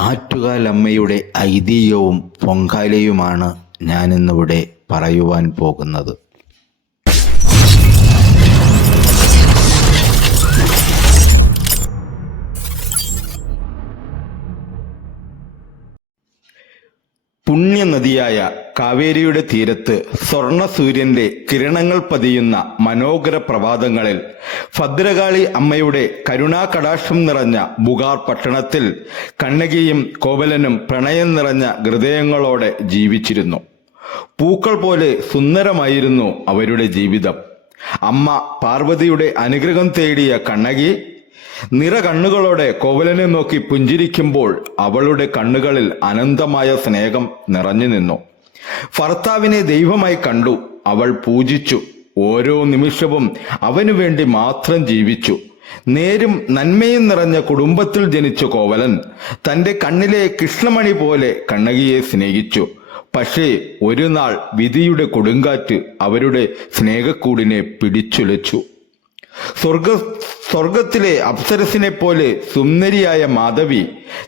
ആറ്റുകാലമ്മയുടെ ഐതിഹ്യവും പൊങ്കാലയുമാണ് ഞാനിന്നിവിടെ പറയുവാൻ പോകുന്നത്. പുണ്യനദിയായ കാവേരിയുടെ തീരത്ത് സ്വർണ്ണ സൂര്യന്റെ കിരണങ്ങൾ പതിയുന്ന മനോഹര പ്രഭാതങ്ങളിൽ ഭദ്രകാളി അമ്മയുടെ കരുണാകടാക്ഷം നിറഞ്ഞ ബുഗാർ പട്ടണത്തിൽ കണ്ണകിയും കോവലനും പ്രണയം നിറഞ്ഞ ഹൃദയങ്ങളോടെ ജീവിച്ചിരുന്നു. പൂക്കൾ പോലെ സുന്ദരമായിരുന്നു അവരുടെ ജീവിതം. അമ്മ പാർവതിയുടെ അനുഗ്രഹം തേടിയ കണ്ണകി നിറ കണ്ണുകളോടെ കോവലനെ നോക്കി പുഞ്ചിരിക്കുമ്പോൾ അവളുടെ കണ്ണുകളിൽ അനന്തമായ സ്നേഹം നിറഞ്ഞു നിന്നു. ഭർത്താവിനെ ദൈവമായി കണ്ടു. അവൾ പൂജിച്ചു. ഓരോ നിമിഷവും അവനു വേണ്ടി മാത്രം ജീവിച്ചു. നേരും നന്മയും നിറഞ്ഞ കുടുംബത്തിൽ ജനിച്ച കോവലൻ തന്റെ കണ്ണിലെ കൃഷ്ണമണി പോലെ കണ്ണകിയെ സ്നേഹിച്ചു. പക്ഷേ ഒരു നാൾ വിധിയുടെ കൊടുങ്കാറ്റ് അവരുടെ സ്നേഹക്കൂടിനെ പിടിച്ചുലച്ചു. സ്വർഗത്തിലെ അപ്സരസിനെ പോലെ സുന്ദരിയായ മാധവി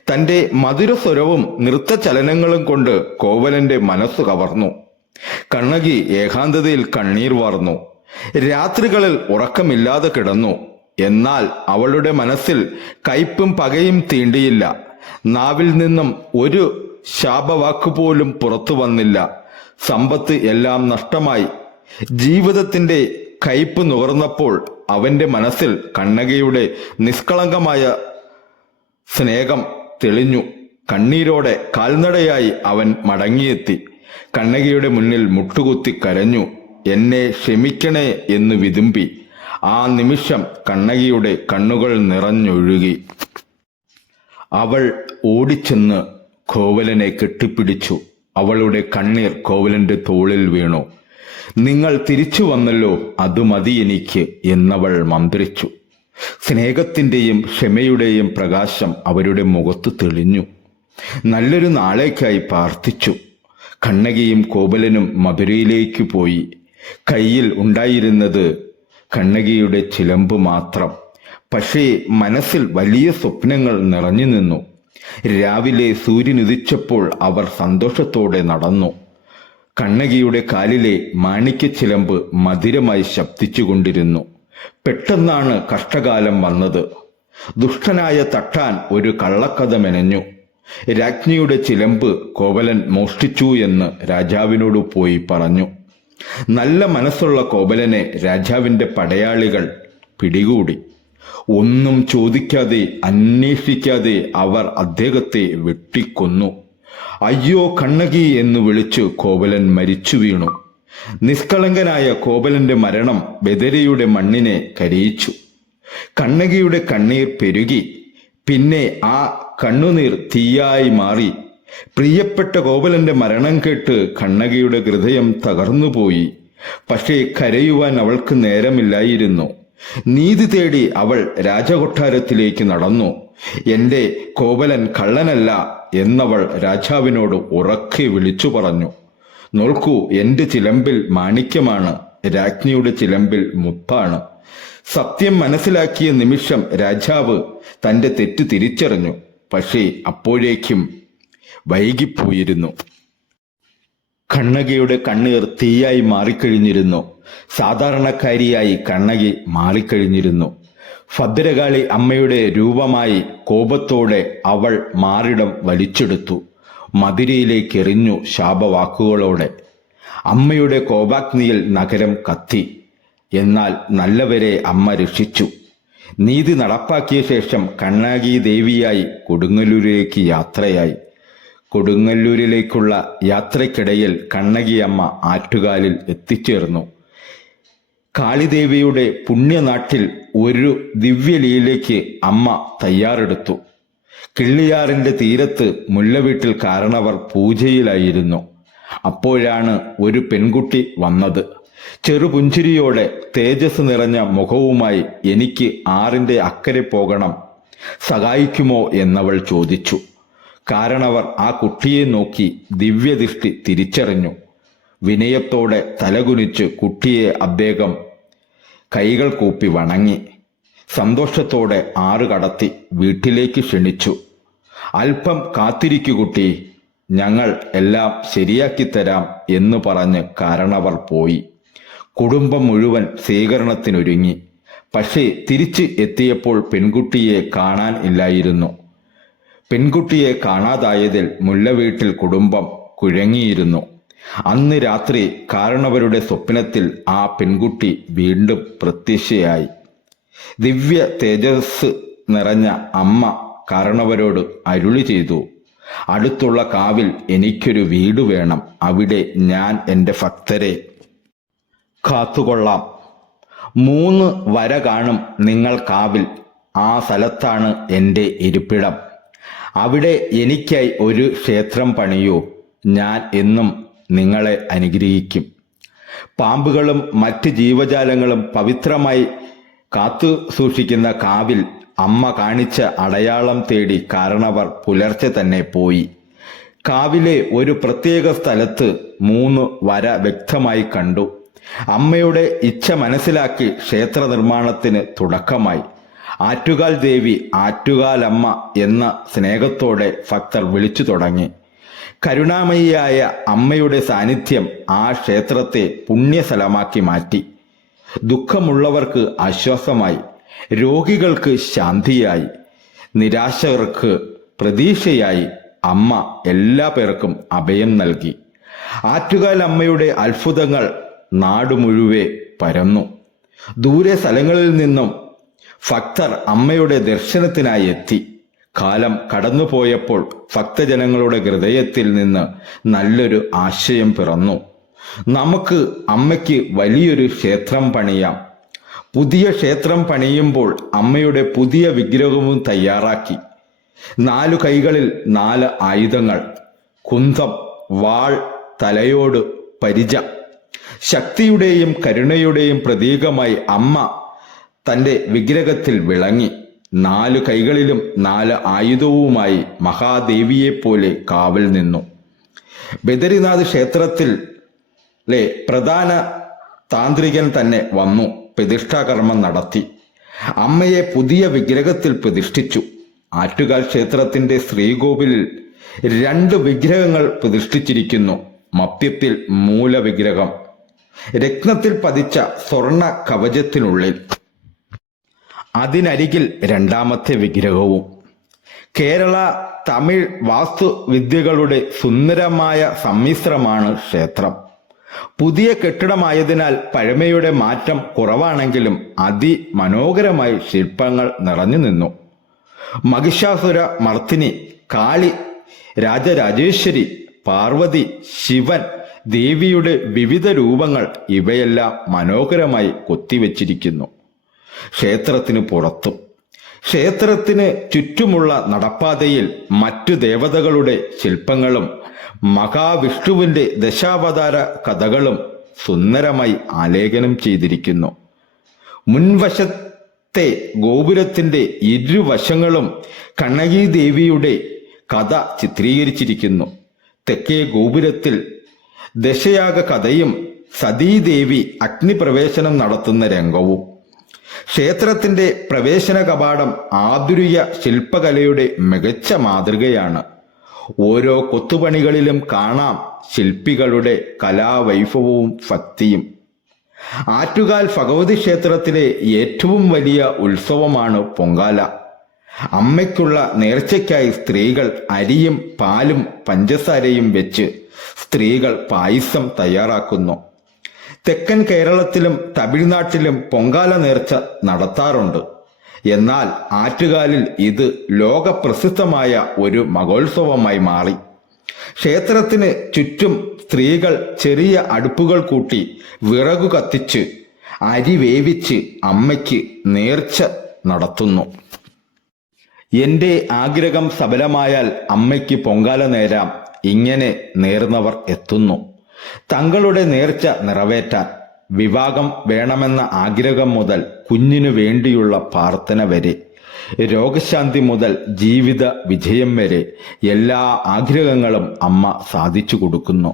തന്റെ മധുരസ്വരവും നൃത്തചലനങ്ങളും കൊണ്ട് കോവലന്റെ മനസ്സ് കവർന്നു. കണ്ണകി ഏകാന്തതയിൽ കണ്ണീർ വാർന്നു. രാത്രികളിൽ ഉറക്കമില്ലാതെ കിടന്നു. എന്നാൽ അവളുടെ മനസ്സിൽ കയ്പും പകയും തീണ്ടിയില്ല. നാവിൽ നിന്നും ഒരു ശാപവാക്കുപോലും പുറത്തു വന്നില്ല. സമ്പത്ത് എല്ലാം നഷ്ടമായി. ജീവിതത്തിന്റെ കയ്പ് നുകർന്നപ്പോൾ അവന്റെ മനസ്സിൽ കണ്ണകിയുടെ നിഷ്കളങ്കമായ സ്നേഹം തെളിഞ്ഞു. കണ്ണീരോടെ കാൽനടയായി അവൻ മടങ്ങിയെത്തി. കണ്ണകിയുടെ മുന്നിൽ മുട്ടുകുത്തി കരഞ്ഞു. എന്നെ ക്ഷമിക്കണേ എന്ന് വിതുമ്പി. ആ നിമിഷം കണ്ണകിയുടെ കണ്ണുകൾ നിറഞ്ഞൊഴുകി. അവൾ ഓടിച്ചെന്ന് കോവലനെ കെട്ടിപ്പിടിച്ചു. അവളുടെ കണ്ണീർ കോവലന്റെ തോളിൽ വീണു. നിങ്ങൾ തിരിച്ചു വന്നല്ലോ, അത് മതി എനിക്ക് എന്നവൾ മന്ത്രിച്ചു. സ്നേഹത്തിന്റെയും ക്ഷമയുടെയും പ്രകാശം അവരുടെ മുഖത്ത് തെളിഞ്ഞു. നല്ലൊരു നാളേക്കായി പ്രാർത്ഥിച്ചു. കണ്ണകിയും കോവലനും മധുരയിലേക്ക് പോയി. കയ്യിൽ ഉണ്ടായിരുന്നത് കണ്ണകിയുടെ ചിലമ്പ് മാത്രം. പക്ഷേ മനസ്സിൽ വലിയ സ്വപ്നങ്ങൾ നിറഞ്ഞു നിന്നു. രാവിലെ സൂര്യനുദിച്ചപ്പോൾ അവർ സന്തോഷത്തോടെ നടന്നു. കണ്ണകിയുടെ കാലിലെ മാണിക്യച്ചിലമ്പ് മധുരമായി ശബ്ദിച്ചുകൊണ്ടിരുന്നു. പെട്ടെന്നാണ് കഷ്ടകാലം വന്നത്. ദുഷ്ടനായ തട്ടാൻ ഒരു കള്ളക്കഥ മെനഞ്ഞു. രാജ്ഞിയുടെ ചിലമ്പ് കോവലൻ മോഷ്ടിച്ചു എന്ന് രാജാവിനോട് പോയി പറഞ്ഞു. നല്ല മനസ്സുള്ള കോവലനെ രാജാവിന്റെ പടയാളികൾ പിടികൂടി. ഒന്നും ചോദിക്കാതെ അന്വേഷിക്കാതെ അവർ അദ്ദേഹത്തെ വെട്ടിക്കൊന്നു. അയ്യോ കണ്ണകി എന്ന് വിളിച്ചു കോവലൻ മരിച്ചു വീണു. നിഷ്കളങ്കനായ കോവലന്റെ മരണം ബദരിയുടെ മണ്ണിനെ കരയിച്ചു. കണ്ണകിയുടെ കണ്ണീർ പെരുകി. പിന്നെ ആ കണ്ണുനീർ തീയായി മാറി. പ്രിയപ്പെട്ട കോവലന്റെ മരണം കേട്ട് കണ്ണകിയുടെ ഹൃദയം തകർന്നുപോയി. പക്ഷേ കരയുവാൻ അവൾക്ക് നേരമില്ലായിരുന്നു. നീതി തേടി അവൾ രാജകൊട്ടാരത്തിലേക്ക് നടന്നു. എന്റെ കോവലൻ കള്ളനല്ല എന്നവൾ രാജാവിനോട് ഉറക്കെ വിളിച്ചു പറഞ്ഞു. നോക്കൂ, എന്റെ ചിലമ്പിൽ മാണിക്യമാണ്, രാജ്ഞിയുടെ ചിലമ്പിൽ മുത്താണ്. സത്യം മനസ്സിലാക്കിയ നിമിഷം രാജാവ് തന്റെ തെറ്റ് തിരിച്ചറിഞ്ഞു. പക്ഷേ അപ്പോഴേക്കും വൈകിപ്പോയിരുന്നു. കണ്ണകിയുടെ കണ്ണീർ തീയായി മാറിക്കഴിഞ്ഞിരുന്നു. സാധാരണക്കാരിയായി കണ്ണകി മാറിക്കഴിഞ്ഞിരുന്നു. ഭദ്രകാളി അമ്മയുടെ രൂപമായി കോപത്തോടെ അവൾ മാറിടം വലിച്ചെടുത്തു. മധുരയിലേക്ക് എറിഞ്ഞു ശാപവാക്കുകളോടെ. അമ്മയുടെ കോപാഗ്നിയിൽ നഗരം കത്തി. എന്നാൽ നല്ലവരെ അമ്മ രക്ഷിച്ചു. നീതി നടപ്പാക്കിയ ശേഷം കണ്ണകി ദേവിയായി കൊടുങ്ങല്ലൂരിലേക്ക് യാത്രയായി. കൊടുങ്ങല്ലൂരിലേക്കുള്ള യാത്രയ്ക്കിടയിൽ കണ്ണകിയമ്മ ആറ്റുകാലിൽ എത്തിച്ചേർന്നു. കാളിദേവിയുടെ പുണ്യനാട്ടിൽ ഒരു ദിവ്യലീലയ്ക്ക് അമ്മ തയ്യാറെടുത്തു. കിള്ളിയാറിന്റെ തീരത്ത് മുല്ലവീട്ടിൽ കാരണവർ പൂജയിലായിരുന്നു. അപ്പോഴാണ് ഒരു പെൺകുട്ടി വന്നത്. ചെറുപുഞ്ചിരിയോടെ തേജസ് നിറഞ്ഞ മുഖവുമായി എനിക്ക് ആറിന്റെ അക്കരെ പോകണം, സഹായിക്കുമോ എന്നവൾ ചോദിച്ചു. കാരണവർ ആ കുട്ടിയെ നോക്കി ദിവ്യദൃഷ്ടി തിരിച്ചറിഞ്ഞു. വിനയത്തോടെ തലകുനിച്ച് കുട്ടിയെ അദ്ദേഹം കൈകൾ കൂപ്പി വണങ്ങി. സന്തോഷത്തോടെ ആറ് കടത്തി വീട്ടിലേക്ക് ക്ഷണിച്ചു. അല്പം കാത്തിരിക്കു കുട്ടി, ഞങ്ങൾ എല്ലാം ശരിയാക്കിത്തരാം എന്ന് പറഞ്ഞ് കാരണവർ പോയി. കുടുംബം മുഴുവൻ സ്വീകരണത്തിനൊരുങ്ങി. പക്ഷേ തിരിച്ച് എത്തിയപ്പോൾ പെൺകുട്ടിയെ കാണാൻ ഇല്ലായിരുന്നു. പെൺകുട്ടിയെ കാണാതായതിൽ മുല്ലവീട്ടിൽ കുടുംബം കുഴങ്ങിയിരുന്നു. അന്ന് രാത്രി കാരണവരുടെ സ്വപ്നത്തിൽ ആ പെൺകുട്ടി വീണ്ടും പ്രത്യക്ഷയായി. ദിവ്യ തേജസ് നിറഞ്ഞ അമ്മ കാരണവരോട് അരുളി ചെയ്തു, അടുത്തുള്ള കാവിൽ എനിക്കൊരു വീട് വേണം. അവിടെ ഞാൻ എൻ്റെ ഭക്തരെ കാത്തുകൊള്ളാം. 3 വര കാണും നിങ്ങൾ കാവിൽ. ആ സ്ഥലത്താണ് എൻ്റെ ഇരിപ്പിടം. അവിടെ എനിക്കായി ഒരു ക്ഷേത്രം പണിയൂ. ഞാൻ എന്നും നിങ്ങളെ അനുഗ്രഹിക്കും. പാമ്പുകളും മറ്റ് ജീവജാലങ്ങളും പവിത്രമായി കാത്തു സൂക്ഷിക്കുന്ന കാവിൽ അമ്മ കാണിച്ച അടയാളം തേടി കാരണവർ പുലർച്ചെ തന്നെ പോയി. കാവിലെ ഒരു പ്രത്യേക സ്ഥലത്ത് 3 വര വ്യക്തമായി കണ്ടു. അമ്മയുടെ ഇച്ഛ മനസ്സിലാക്കി ക്ഷേത്ര നിർമ്മാണത്തിന് തുടക്കമായി. ആറ്റുകാൽ ദേവി, ആറ്റുകാലമ്മ എന്ന സ്നേഹത്തോടെ ഭക്തർ വിളിച്ചു തുടങ്ങി. കരുണാമയിയായ അമ്മയുടെ സാന്നിധ്യം ആ ക്ഷേത്രത്തെ പുണ്യസ്ഥലമാക്കി മാറ്റി. ദുഃഖമുള്ളവർക്ക് ആശ്വാസമായി, രോഗികൾക്ക് ശാന്തിയായി, നിരാശകർക്ക് പ്രതീക്ഷയായി അമ്മ എല്ലാ പേർക്കും അഭയം നൽകി. ആറ്റുകാൽ അമ്മയുടെ അത്ഭുതങ്ങൾ നാട് മുഴുവൻ പരന്നു. ദൂരെ സ്ഥലങ്ങളിൽ നിന്നും ഭക്തർ അമ്മയുടെ ദർശനത്തിനായി എത്തി. കാലം കടന്നുപോയപ്പോൾ ഭക്തജനങ്ങളുടെ ഹൃദയത്തിൽ നിന്ന് നല്ലൊരു ആശയം പിറന്നു. നമുക്ക് അമ്മയ്ക്ക് വലിയൊരു ക്ഷേത്രം പണിയാം. പുതിയ ക്ഷേത്രം പണിയുമ്പോൾ അമ്മയുടെ പുതിയ വിഗ്രഹവും തയ്യാറാക്കി. 4 കൈകളിൽ 4 ആയുധങ്ങൾ, കുന്തം, വാൾ, തലയോട് പരിച. ശക്തിയുടെയും കരുണയുടെയും പ്രതീകമായി അമ്മ തൻ്റെ വിഗ്രഹത്തിൽ വിളങ്ങി. 4 കൈകളിലും 4 ആയുധവുമായി മഹാദേവിയെപ്പോലെ കാവൽ നിന്നു. ബദരിനാഥ് ക്ഷേത്രത്തിലെ പ്രധാന താന്ത്രികൻ തന്നെ വന്നു പ്രതിഷ്ഠാകർമ്മം നടത്തി. അമ്മയെ പുതിയ വിഗ്രഹത്തിൽ പ്രതിഷ്ഠിച്ചു. ആറ്റുകാൽ ക്ഷേത്രത്തിന്റെ ശ്രീകോവിലിൽ 2 വിഗ്രഹങ്ങൾ പ്രതിഷ്ഠിച്ചിരിക്കുന്നു. മധ്യത്തിൽ മൂലവിഗ്രഹം, രത്നത്തിൽ പതിച്ച സ്വർണ കവചത്തിനുള്ളിൽ. അതിനരികിൽ 2ാമത്തെ വിഗ്രഹവും. കേരള തമിഴ് വാസ്തുവിദ്യകളുടെ സുന്ദരമായ സമ്മിശ്രമാണ് ക്ഷേത്രം. പുതിയ കെട്ടിടമായതിനാൽ പഴമയുടെ മാറ്റം കുറവാണെങ്കിലും അതിമനോഹരമായി ശില്പങ്ങൾ നിറഞ്ഞു നിന്നു. മഹിഷാസുര മർത്തിനി, കാളി, രാജരാജേശ്വരി, പാർവതി, ശിവൻ, ദേവിയുടെ വിവിധ രൂപങ്ങൾ ഇവയെല്ലാം മനോഹരമായി കൊത്തിവെച്ചിരിക്കുന്നു. ക്ഷേത്രത്തിന് പുറത്തും ക്ഷേത്രത്തിന് ചുറ്റുമുള്ള നടപ്പാതയിൽ മറ്റു ദേവതകളുടെ ശില്പങ്ങളും മഹാവിഷ്ണുവിന്റെ ദശാവതാര കഥകളും സുന്ദരമായി ആലേഖനം ചെയ്തിരിക്കുന്നു. മുൻവശത്തെ ഗോപുരത്തിന്റെ ഇരുവശങ്ങളും കണ്ണകി ദേവിയുടെ കഥ ചിത്രീകരിച്ചിരിക്കുന്നു. തെക്കേ ഗോപുരത്തിൽ ദശയാഗ കഥയും സതീദേവി അഗ്നിപ്രവേശനം നടത്തുന്ന രംഗവും. ക്ഷേത്രത്തിന്റെ പ്രവേശന കവാടം ആധുനിക ശില്പകലയുടെ മികച്ച മാതൃകയാണ്. ഓരോ കൊത്തുപണികളിലും കാണാം ശില്പികളുടെ കലാവൈഭവവും ഭക്തിയും. ആറ്റുകാൽ ഭഗവതി ക്ഷേത്രത്തിലെ ഏറ്റവും വലിയ ഉത്സവമാണ് പൊങ്കാല. അമ്മയ്ക്കുള്ള നേർച്ചയ്ക്കായി സ്ത്രീകൾ അരിയും പാലും പഞ്ചസാരയും വെച്ച് സ്ത്രീകൾ പായസം തയ്യാറാക്കുന്നു. തെക്കൻ കേരളത്തിലും തമിഴ്നാട്ടിലും പൊങ്കാല നേർച്ച നടത്താറുണ്ട്. എന്നാൽ ആറ്റുകാലിൽ ഇത് ലോകപ്രസിദ്ധമായ ഒരു മഹോത്സവമായി മാറി. ക്ഷേത്രത്തിന് ചുറ്റും സ്ത്രീകൾ ചെറിയ അടുപ്പുകൾ കൂട്ടി വിറകു കത്തിച്ച് അരി വേവിച്ച് അമ്മയ്ക്ക് നേർച്ച നടത്തുന്നു. എൻ്റെ ആഗ്രഹം സഫലമായാൽ അമ്മയ്ക്ക് പൊങ്കാല നേരാം, ഇങ്ങനെ നേർന്നവർ എത്തുന്നു. തങ്ങളുടെ നേർച്ച നിറവേറ്റാൻ വിവാഹം വേണമെന്ന ആഗ്രഹം മുതൽ കുഞ്ഞിനു വേണ്ടിയുള്ള പ്രാർത്ഥന വരെ, രോഗശാന്തി മുതൽ ജീവിത വിജയം വരെ എല്ലാ ആഗ്രഹങ്ങളും അമ്മ സാധിച്ചു കൊടുക്കുന്നു.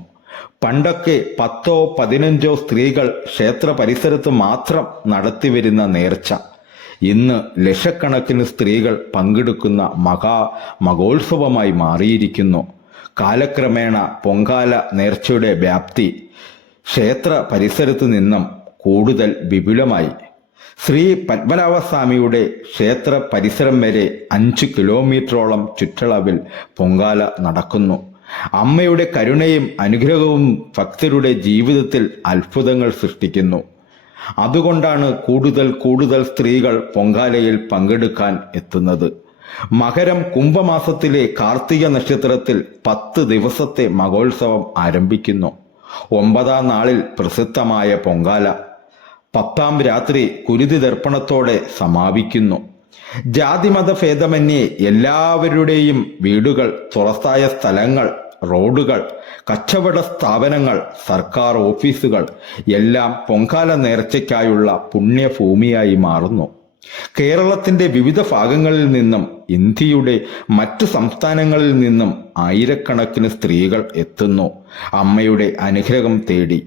പണ്ടൊക്കെ 10-15 സ്ത്രീകൾ ക്ഷേത്ര പരിസരത്ത് മാത്രം നടത്തിവരുന്ന നേർച്ച ഇന്ന് ലക്ഷക്കണക്കിന് സ്ത്രീകൾ പങ്കെടുക്കുന്ന മഹോത്സവമായി മാറിയിരിക്കുന്നു. കാലക്രമേണ പൊങ്കാല നേർച്ചയുടെ വ്യാപ്തി ക്ഷേത്ര പരിസരത്തു നിന്നും കൂടുതൽ വിപുലമായി. ശ്രീ പത്മനാഭസ്വാമിയുടെ ക്ഷേത്ര പരിസരം വരെ 5 കിലോമീറ്ററോളം ചുറ്റളവിൽ പൊങ്കാല നടക്കുന്നു. അമ്മയുടെ കരുണയും അനുഗ്രഹവും ഭക്തരുടെ ജീവിതത്തിൽ അത്ഭുതങ്ങൾ സൃഷ്ടിക്കുന്നു. അതുകൊണ്ടാണ് കൂടുതൽ സ്ത്രീകൾ പൊങ്കാലയിൽ പങ്കെടുക്കാൻ എത്തുന്നത്. മകരം കുംഭമാസത്തിലെ കാർത്തിക നക്ഷത്രത്തിൽ 10 ദിവസത്തെ മഹോത്സവം ആരംഭിക്കുന്നു. 9ാം നാളിൽ പ്രസിദ്ധമായ പൊങ്കാല 10ാം രാത്രി കുരുതി ദർപ്പണത്തോടെ സമാപിക്കുന്നു. ജാതിമത ഭേദമന്യേ എല്ലാവരുടെയും വീടുകൾ, തുറസായ സ്ഥലങ്ങൾ, റോഡുകൾ, കച്ചവട സ്ഥാപനങ്ങൾ, സർക്കാർ ഓഫീസുകൾ എല്ലാം പൊങ്കാല നേർച്ചയ്ക്കായുള്ള പുണ്യഭൂമിയായി മാറുന്നു. കേരളത്തിന്റെ വിവിധ ഭാഗങ്ങളിൽ നിന്നും ഇന്ത്യയുടെ മറ്റു സംസ്ഥാനങ്ങളിൽ നിന്നും ആയിരക്കണക്കിന് സ്ത്രീകൾ എത്തുന്നു അമ്മയുടെ അനുഗ്രഹം തേടി.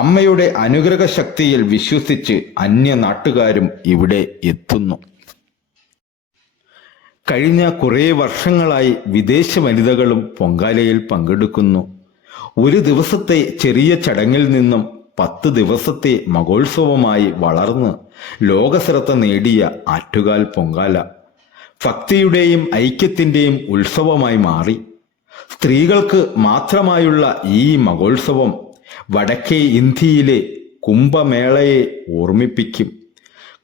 അമ്മയുടെ അനുഗ്രഹ ശക്തിയിൽ വിശ്വസിച്ച് അന്യ നാട്ടുകാരും ഇവിടെ എത്തുന്നു. കഴിഞ്ഞ കുറേ വർഷങ്ങളായി വിദേശ വനിതകളും പൊങ്കാലയിൽ പങ്കെടുക്കുന്നു. ഒരു ദിവസത്തെ ചെറിയ ചടങ്ങിൽ നിന്നും 10 ദിവസത്തെ മഹോത്സവമായി വളർന്ന് ലോകശ്രദ്ധ നേടിയ ആറ്റുകാൽ പൊങ്കാല ഭക്തിയുടെയും ഐക്യത്തിന്റെയും ഉത്സവമായി മാറി. സ്ത്രീകൾക്ക് മാത്രമായുള്ള ഈ മഹോത്സവം വടക്കേ ഇന്ത്യയിലെ കുംഭമേളയെ ഓർമ്മിപ്പിക്കും.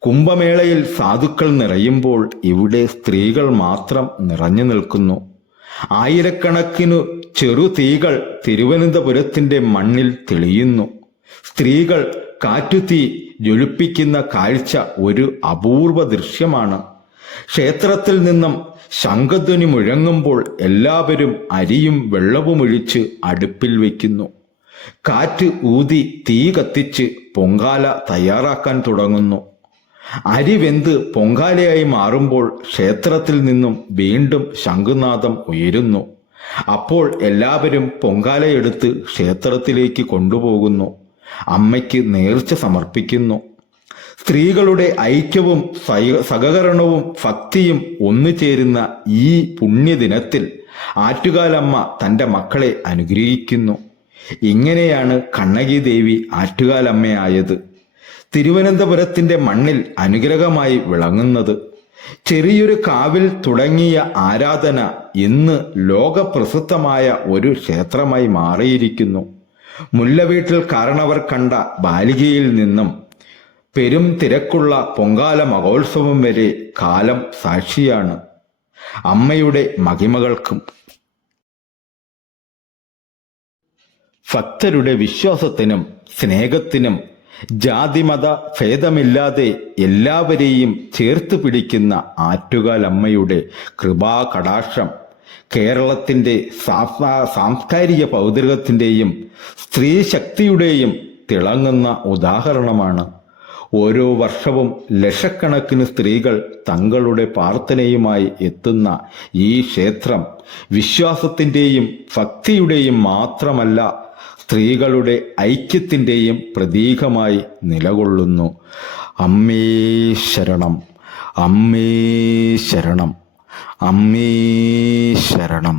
കുംഭമേളയിൽ സാധുക്കൾ നിറയുമ്പോൾ ഇവിടെ സ്ത്രീകൾ മാത്രം നിറഞ്ഞു നിൽക്കുന്നു. ആയിരക്കണക്കിനു ചെറുതീകൾ തിരുവനന്തപുരത്തിന്റെ മണ്ണിൽ തെളിയുന്നു. സ്ത്രീകൾ കാറ്റുതീ ജ്വലിപ്പിക്കുന്ന കാഴ്ച ഒരു അപൂർവ ദൃശ്യമാണ്. ക്ഷേത്രത്തിൽ നിന്നും ശംഖധ്വനി മുഴങ്ങുമ്പോൾ എല്ലാവരും അരിയും വെള്ളവുമൊഴിച്ച് അടുപ്പിൽ വയ്ക്കുന്നു. കാറ്റ് ഊതി തീ കത്തിച്ച് പൊങ്കാല തയ്യാറാക്കാൻ തുടങ്ങുന്നു. അരി വെന്ത് പൊങ്കാലയായി മാറുമ്പോൾ ക്ഷേത്രത്തിൽ നിന്നും വീണ്ടും ശംഖുനാദം ഉയരുന്നു. അപ്പോൾ എല്ലാവരും പൊങ്കാലയെടുത്ത് ക്ഷേത്രത്തിലേക്ക് കൊണ്ടുപോകുന്നു. അമ്മയ്ക്ക് നേർച്ച സമർപ്പിക്കുന്നു. സ്ത്രീകളുടെ ഐക്യവും സഹകരണവും ഭക്തിയും ഒന്നുചേരുന്ന ഈ പുണ്യദിനത്തിൽ ആറ്റുകാലമ്മ തൻ്റെ മക്കളെ അനുഗ്രഹിക്കുന്നു. ഇങ്ങനെയാണ് കണ്ണകി ദേവി ആറ്റുകാലമ്മയായത്. തിരുവനന്തപുരത്തിന്റെ മണ്ണിൽ അനുഗ്രഹമായി വിളങ്ങുന്നത്. ചെറിയൊരു കാവിൽ തുടങ്ങിയ ആരാധന ഇന്ന് ലോകപ്രസിദ്ധമായ ഒരു ക്ഷേത്രമായി മാറിയിരിക്കുന്നു. മുല്ലവീട്ടിൽ കാരണവർ കണ്ട ബാലികയിൽ നിന്നും പെരും തിരക്കുള്ള പൊങ്കാല മഹോത്സവം വരെ കാലം സാക്ഷിയാണ്. അമ്മയുടെ മഹിമകൾക്കും ഭക്തരുടെ വിശ്വാസത്തിനും സ്നേഹത്തിനും ജാതിമത ഭേദമില്ലാതെ എല്ലാവരെയും ചേർത്ത് പിടിക്കുന്ന ആറ്റുകാലമ്മയുടെ കൃപാകടാക്ഷം കേരളത്തിൻ്റെ സാംസ്കാരിക പൗതൃകത്തിൻ്റെയും സ്ത്രീ ശക്തിയുടെയും തിളങ്ങുന്ന ഉദാഹരണമാണ്. ഓരോ വർഷവും ലക്ഷക്കണക്കിന് സ്ത്രീകൾ തങ്ങളുടെ പ്രാർത്ഥനയുമായി എത്തുന്ന ഈ ക്ഷേത്രം വിശ്വാസത്തിൻ്റെയും ഭക്തിയുടെയും മാത്രമല്ല, സ്ത്രീകളുടെ ഐക്യത്തിൻ്റെയും പ്രതീകമായി നിലകൊള്ളുന്നു. അമ്മേ ശരണം, അമ്മേ ശരണം, അമ്മേ ശരണം.